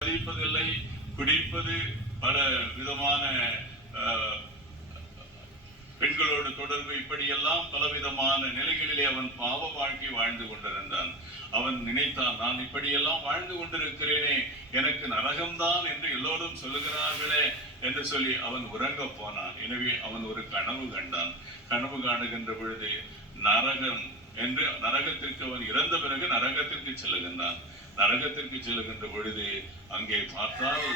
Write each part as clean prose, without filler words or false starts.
மதிப்பதில்லை, குடிப்பது, பல விதமான பெண்களோடு தொடர்பு, இப்படியெல்லாம் பலவிதமான நிலைகளிலே அவன் பாவ வாழ்க்கை வாழ்ந்து கொண்டிருந்தான். அவன் நினைத்தான், நான் இப்படியெல்லாம் வாழ்ந்து கொண்டிருக்கிறேனே, எனக்கு நரகம்தான் என்று எல்லோரும் சொல்லுகிறார்களே என்று சொல்லி அவன் உறங்க போனான். எனவே அவன் ஒரு கனவு கண்டான். கனவு காணுகின்ற பொழுது நரகம் என்று, நரகத்திற்கு அவன் இறந்த பிறகு நரகத்திற்கு செல்லுகின்றான். நரகத்திற்கு செல்லுகின்ற பொழுது அங்கே பார்த்தால்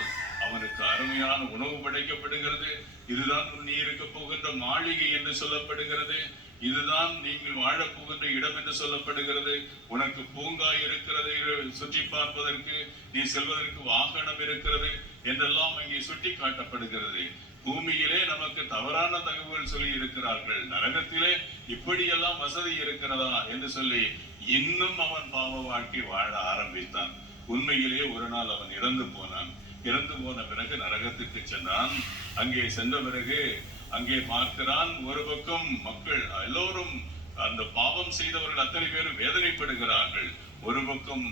அவனுக்கு அருமையான உணவு படைக்கப்படுகிறது. இதுதான் நீ இருக்க போகின்ற மாளிகை என்று சொல்லப்படுகிறது. இதுதான் நீங்கள் வாழப் போகின்ற இடம் என்று சொல்லப்படுகிறது. உனக்கு பூங்கா இருக்கிறது, சுற்றி பார்ப்பதற்கு, நீ செல்வதற்கு வாகனம் இருக்கிறது என்றெல்லாம் அங்கே சுட்டி காட்டப்படுகிறது. பூமியிலே நமக்கு தவறான தகவல் சொல்லி இருக்கிறார்கள். நரகத்திலே இப்படியெல்லாம் வசதி இருக்கிறதா என்று சொல்லி இன்னும் அவன் பாவ வாழ்க்கை வாழ ஆரம்பித்தான். உண்மையிலே ஒரு நாள் அவன் இறந்து போனான். இறந்து போன பிறகு நரகத்திற்கு சென்றான். அங்கே சென்ற பிறகு அங்கே பார்க்கிறான், ஒரு பக்கம் மக்கள் எல்லோரும், அந்த பாவம் செய்தவர்கள் அத்தனை பேரும் வேதனைப்படுகிறார்கள். ஒரு பக்கம்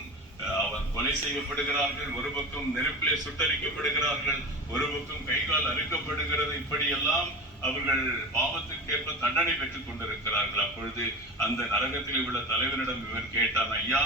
அவன் கொலை செய்யப்படுகிறார்கள், ஒரு பக்கம் நெருப்பிலே சுட்டரிக்கப்படுகிறார்கள், ஒரு பக்கம் கைகால் அறுக்கப்படுகிறது. இப்படியெல்லாம் அவர்கள் பாவத்திற்கேற்ப தண்டனை பெற்றுக் கொண்டிருக்கிறார்கள். அப்பொழுது அந்த நரகத்தில் உள்ள தலைவனிடம் இவன் கேட்டான், ஐயா,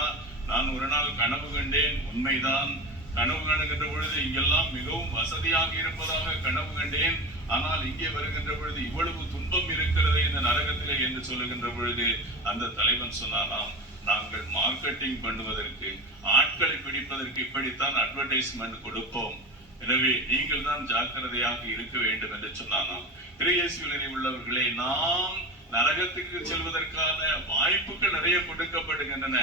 நான் ஒரு நாள் கனவு கண்டேன், உண்மைதான். கனவு காணுகின்ற பொழுது இங்கெல்லாம் மிகவும் வசதியாக இருப்பதாக கனவு கண்டேன். ஆனால் இங்கே வருகின்ற பொழுது இவ்வளவு துன்பம் இருக்கிறது இந்த நரகத்திலே என்று சொல்லுகின்ற பொழுது அந்த தலைவன் சொன்னானாம், நாங்கள் மார்க்கெட்டிங் பண்ணுவதற்கு, ஆட்களை பிடிப்பதற்கு இப்படித்தான் அட்வர்டைஸ்மெண்ட் கொடுப்போம். எனவே நீங்கள் தான் ஜாக்கிரதையாக இருக்க வேண்டும் என்று சொன்னானாம். இயேசுவில் உள்ளவர்களே, நாம் நரகத்துக்கு செல்வதற்கான வாய்ப்புகள் நிறைய கொடுக்கப்படுகின்றன,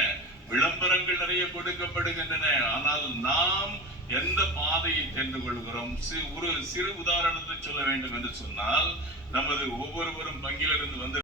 விளம்பரங்கள் நிறைய கொடுக்கப்படுகின்றன. ஆனால் நாம் எந்த பாதையை தெரிந்து கொள்கிறோம்? ஒரு சிறு உதாரணத்தை சொல்ல வேண்டும் என்று சொன்னால், நமது ஒவ்வொருவரும் பங்கிலிருந்து வந்து